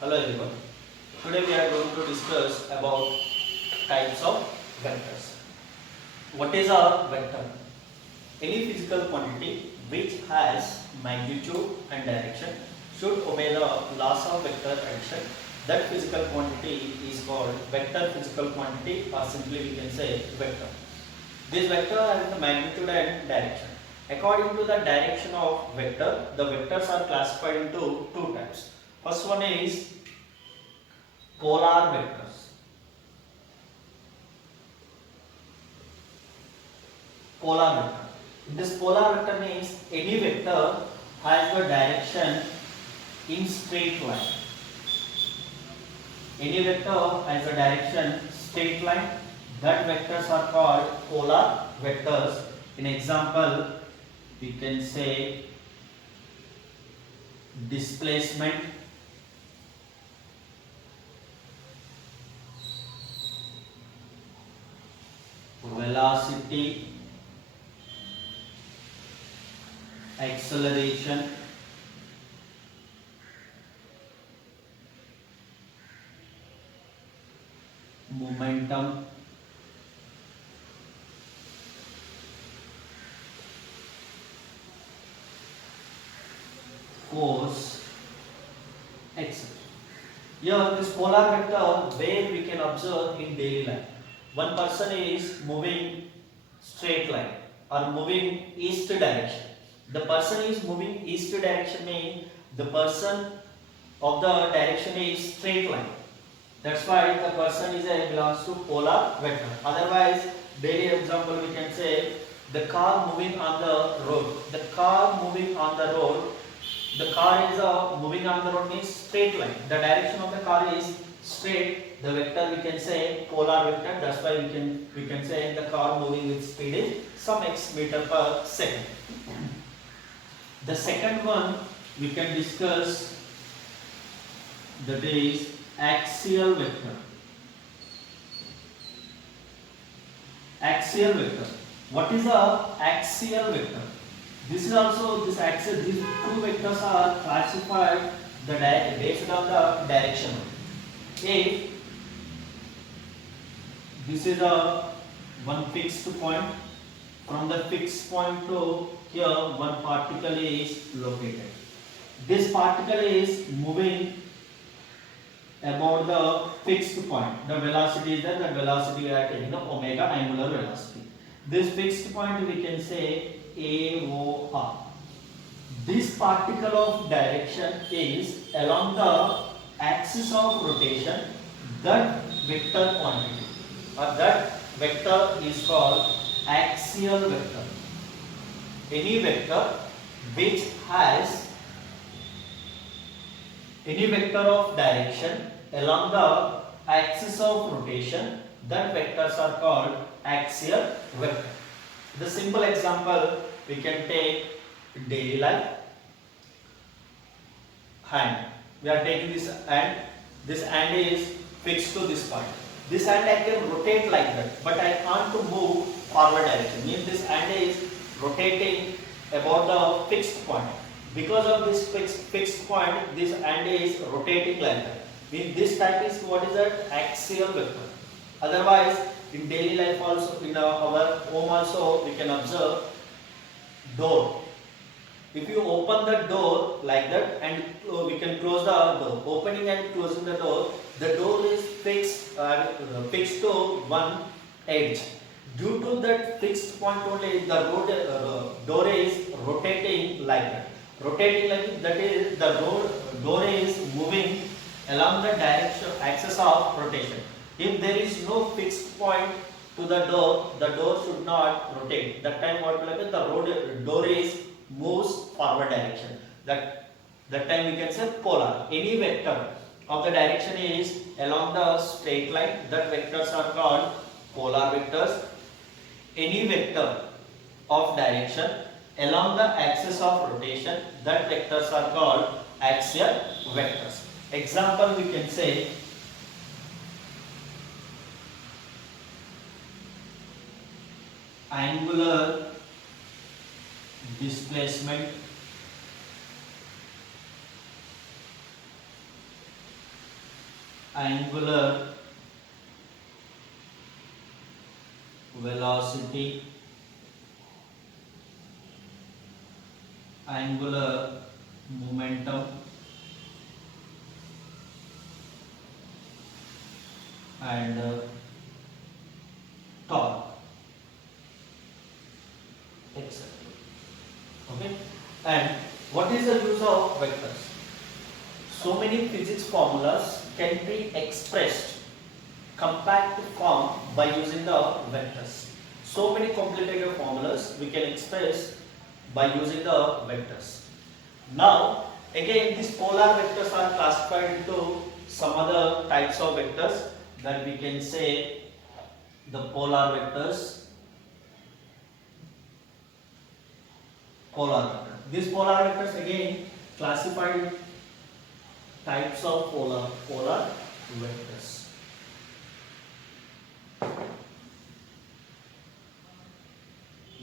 Hello everyone. Today we are going to discuss about types of vectors. What is a vector? Any physical quantity which has magnitude and direction should obey the laws of vector addition. That physical quantity is called vector physical quantity, or simply we can say vector. This vector has the magnitude and direction. According to the direction of vector, the vectors are classified into two types. First one is polar vectors. Polar vector. This polar vector means any vector has the direction in straight line. Any vector has a direction straight line. That vectors are called polar vectors. In example, we can say displacement, velocity, acceleration, momentum, force, etc. Here this polar vector where we can observe in daily life. One person is moving straight line or moving east direction. The person is moving east direction means the person of the direction is straight line. That's why the person is belongs to polar vector. Otherwise, daily example we can say the car moving on the road. The car moving on the road. The car is moving on the road means straight line. The direction of the car is straight. The vector we can say polar vector. That's why we can say the car moving with speed is some x meter per second. The second one we can discuss, that is axial vector. Axial vector. What is a axial vector? This is also this axial. These two vectors are classified based on the direction. If this is a one fixed point, from the fixed point to here one particle is located. This particle is moving about the fixed point. The velocity is there. The velocity we are taking the omega angular velocity. This fixed point we can say AOR. This particle of direction is along the axis of rotation. That vector quantity or that vector is called axial vector. Any vector which has any vector of direction along the axis of rotation, that vectors are called axial vector. The simple example we can take daily life. Hand. We are taking this hand. This hand is fixed to this point. This hand I can rotate like that, but I can't move forward direction. Means this hand is rotating about the fixed point. Because of this fixed point, this hand is rotating like that. Means this type is what is that? Axial vector. Otherwise, in daily life also, in our home also, we can observe door. If you open the door like that and we can close the door. Opening and closing the door is fixed to one edge. Due to that fixed point only, the door is rotating like that. Rotating like that is the door is moving along the direction axis of rotation. If there is no fixed point to the door should not rotate. That time what will happen? The door is moves forward direction. That time we can say polar. Any vector of the direction is along the straight line. That vectors are called polar vectors. Any vector of direction along the axis of rotation, that vectors are called axial vectors. Example we can say angular displacement, angular velocity, angular momentum, and torque, etc. Okay. And what is the use of vectors? So many physics formulas can be expressed compact form by using the vectors. So many complicated formulas we can express by using the vectors. Now, again, these polar vectors are classified into some other types of vectors that we can say the polar vectors. Polar vector. These polar vectors again classified types of polar vectors.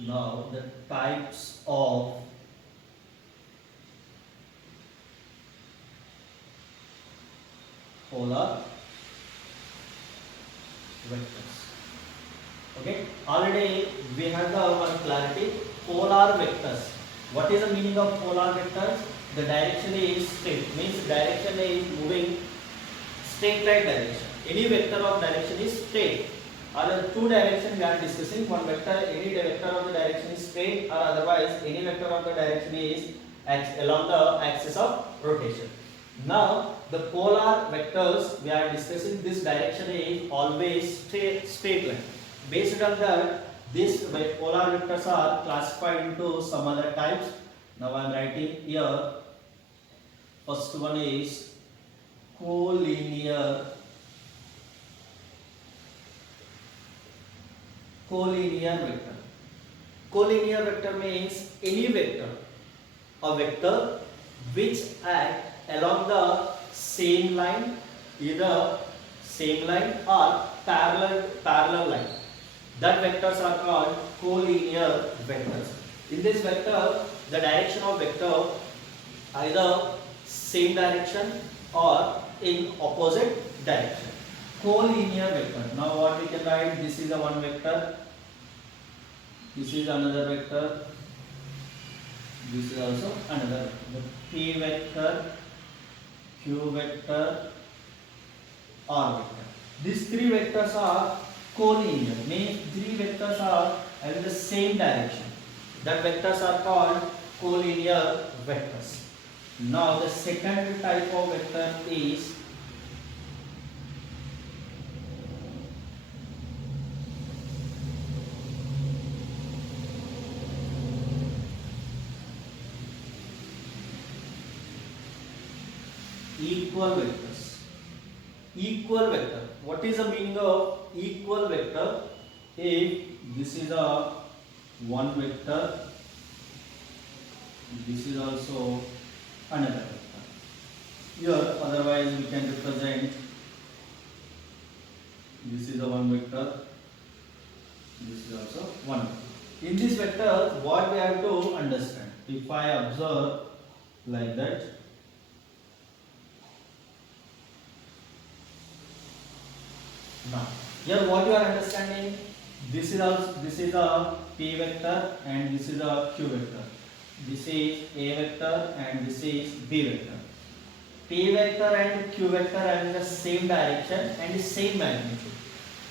Now the types of polar vectors. Okay, already we have the one clarity. Polar vectors. What is the meaning of polar vectors? The direction is straight, means direction is moving straight right direction. Any vector of direction is straight. Other two direction we are discussing. One vector, any vector of the direction is straight, or otherwise any vector of the direction is along the axis of rotation. Now the polar vectors we are discussing, this direction is always straight line. Based on that, these polar vectors are classified into some other types. Now I am writing here. First one is collinear vector. Collinear vector means any vector, a vector which act along the same line, either same line or parallel line. That vectors are called collinear vectors. In this vector, the direction of vector either same direction or in opposite direction. Collinear vector. Now what we can write? This is a one vector. This is another vector. This is also another vector. P vector, Q vector, R vector. These three vectors are collinear, means three vectors are in the same direction. That vectors are called collinear vectors. Now the second type of vector is equal vectors. Equal vector. What is the meaning of equal vector? If this is a one vector, this is also another vector. Here, otherwise we can represent this is a one vector, this is also one vector. In this vector, what we have to understand? If I observe like that, now here what you are understanding, this is a P vector and this is a Q vector. This is A vector and this is B vector. P vector and Q vector are in the same direction and the same magnitude.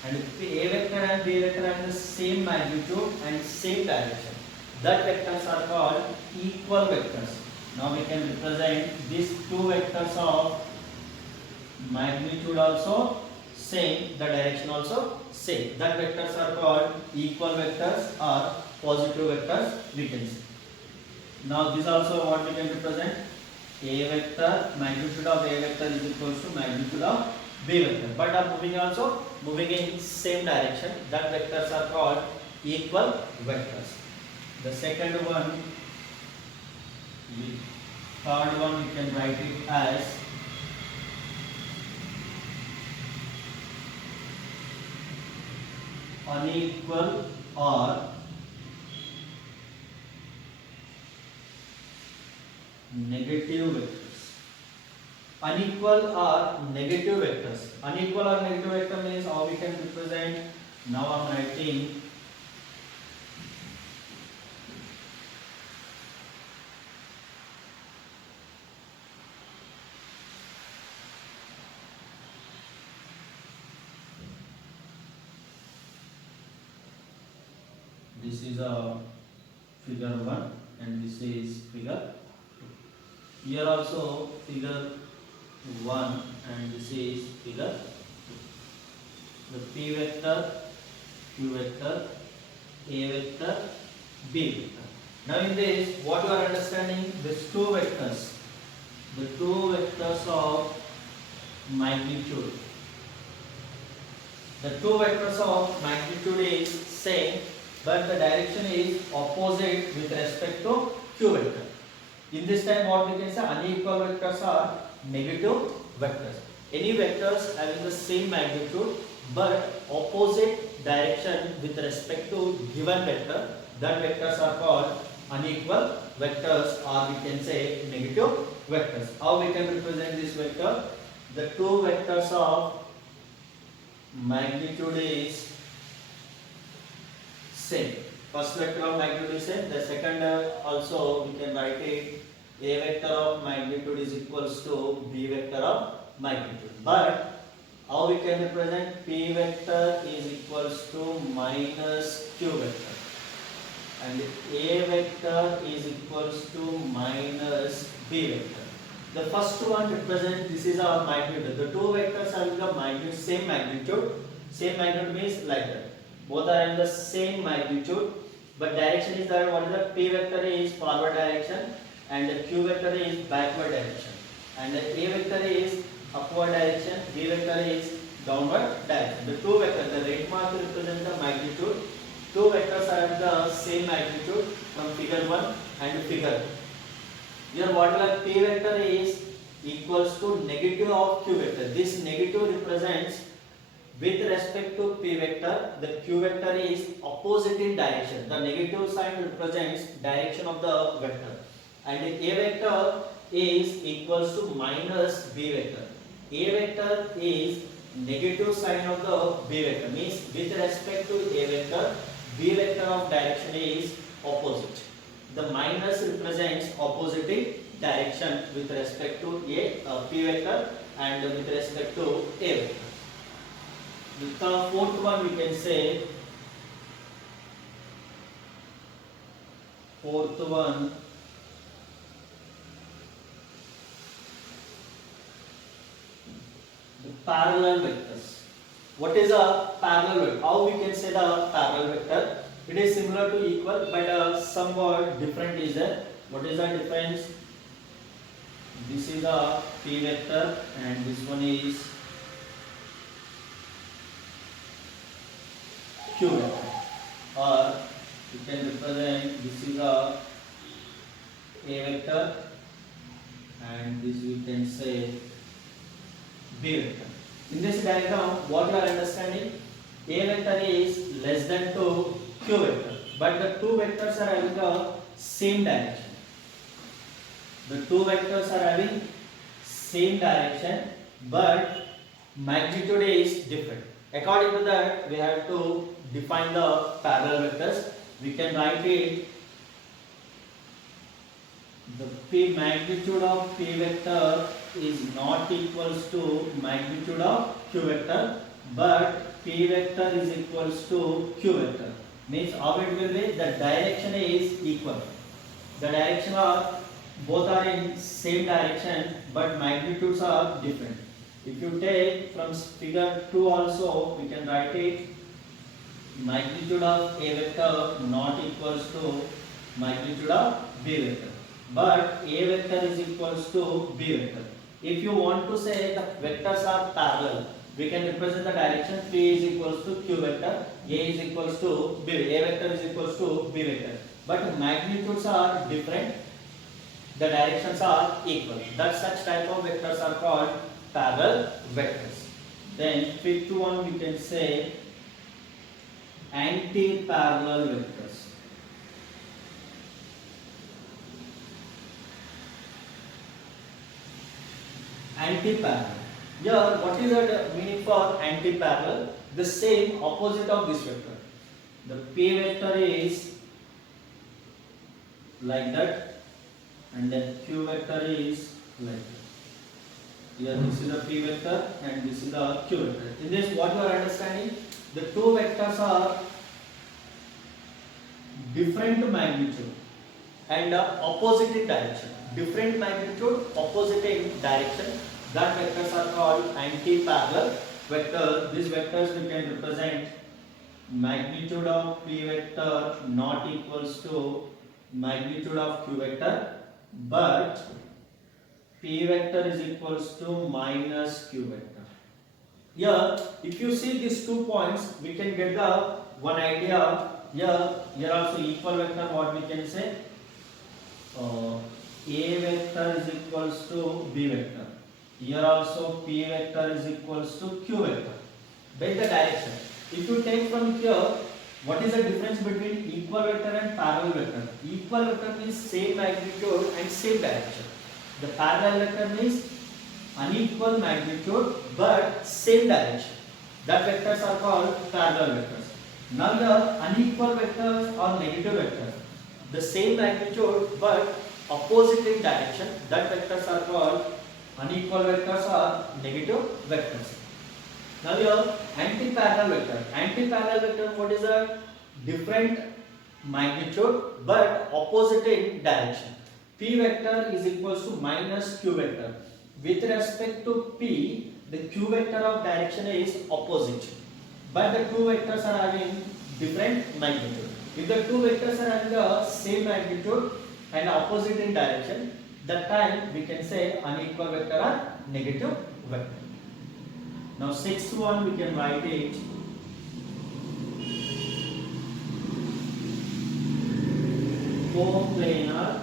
And A vector and B vector are in the same magnitude and same direction. That vectors are called equal vectors. Now we can represent these two vectors of magnitude also same, the direction also same. That vectors are called equal vectors or positive vectors, we can say. Now this also what we can represent? A vector, magnitude of A vector is equal to magnitude of B vector. But are moving in same direction. That vectors are called equal vectors. The second one, the third one, we can write it as unequal or negative vectors. unequal or negative vectors. Unequal or negative vector means how we can represent. Now I am writing this is a figure 1 and this is figure 2. Here also figure 1 and this is figure 2. The P vector, Q vector, A vector, B vector. Now in this, what you are understanding, these two vectors, the two vectors of magnitude. The two vectors of magnitude is same, but the direction is opposite with respect to Q vector. In this time, what we can say, unequal vectors are negative vectors. Any vectors having the same magnitude but opposite direction with respect to given vector, that vectors are called unequal vectors, or we can say negative vectors. How we can represent this vector? The two vectors of magnitude is same. First vector of magnitude is same. The second also we can write it, A vector of magnitude is equals to B vector of magnitude. But how we can represent, P vector is equals to minus Q vector and A vector is equals to minus B vector. The first one represent, this is our magnitude. The two vectors having the magnitude, same magnitude. Same magnitude means like that. Both are in the same magnitude, but direction is that what is the P vector is forward direction and the Q vector is backward direction, and the A vector is upward direction, B vector is downward direction. The two vectors, the red mark represent the magnitude. Two vectors are of the same magnitude from figure 1 and figure 2. Here whatever P vector is equals to negative of Q vector. This negative represents with respect to P vector, the Q vector is opposite in direction. The negative sign represents direction of the vector. And A vector is equals to minus B vector. A vector is negative sign of the B vector. Means with respect to A vector, B vector of direction is opposite. The minus represents opposite in direction with respect to P vector and with respect to A vector. The fourth one we can say, fourth one the parallel vectors. What is a parallel vector? How we can say the parallel vector? It is similar to equal, but somewhat different is there. What is the difference? This is a P vector and this one is Q vector, or you can represent, this is a vector and this we can say B vector. In this diagram, what you are understanding, A vector is less than to Q vector, but the two vectors are having the same direction. The two vectors are having same direction, but magnitude is different. According to that, we have to define the parallel vectors. We can write it, the magnitude of P vector is not equals to magnitude of Q vector, but P vector is equals to Q vector. Means how it will be, the direction is equal. The direction are, both are in same direction, but magnitudes are different. If you take from figure 2 also, we can write it, magnitude of A vector not equals to magnitude of B vector, but A vector is equals to B vector. If you want to say the vectors are parallel, we can represent the direction P is equals to Q vector, A is equals to B, A vector is equals to B vector. But magnitudes are different, the directions are equal. That such type of vectors are called parallel vectors. Then fifth one we can say anti-parallel vectors. anti-parallel. Here, what is the meaning for anti-parallel? The same opposite of this vector. The P vector is like that, and then Q vector is like that. Here, this is the P vector and this is the Q vector. In this, what you are understanding? The two vectors are different magnitude and opposite in direction. Different magnitude, opposite in direction. That vectors are called anti-parallel vectors. These vectors we can represent magnitude of P vector not equals to magnitude of Q vector, but P vector is equals to minus Q vector. Here, if you see these 2 points, we can get the one idea. Here also equal vector, what we can say? A vector is equals to B vector. Here also P vector is equals to Q vector. By the direction. If you take from here, what is the difference between equal vector and parallel vector? Equal vector means same magnitude and same direction. The parallel vector means unequal magnitude but same direction. That vectors are called parallel vectors. Now the unequal vectors are negative vectors. The same magnitude but opposite in direction. That vectors are called unequal vectors or negative vectors. Now your anti-parallel vector. Anti-parallel vector, what is a different magnitude but opposite in direction. P vector is equals to minus Q vector. With respect to P, the Q vector of direction is opposite, but the two vectors are having different magnitude. If the two vectors are having the same magnitude and opposite in direction, that time we can say unequal vector or negative vector. Now sixth one we can write it coplanar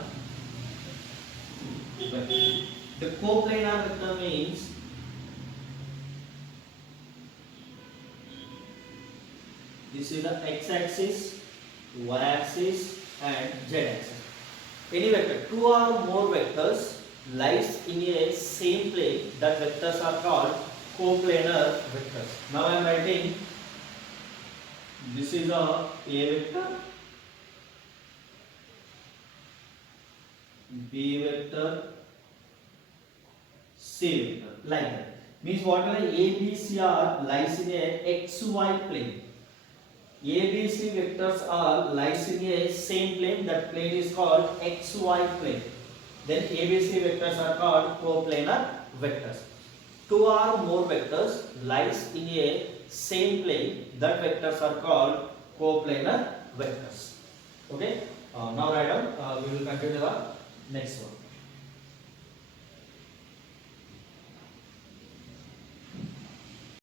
vector. The coplanar vector means this is the x-axis, y-axis and z-axis. Any vector, two or more vectors lies in a same plane, that vectors are called coplanar vectors. Now I am writing this is a vector, B vector, C vector, like that. Means whatever A, B, C are lies in a xy plane. A, B, C vectors are lies in a same plane. That plane is called xy plane. Then A, B, C vectors are called coplanar vectors. Two or more vectors lies in a same plane. That vectors are called coplanar vectors. Okay. Now write down. We will continue the next one.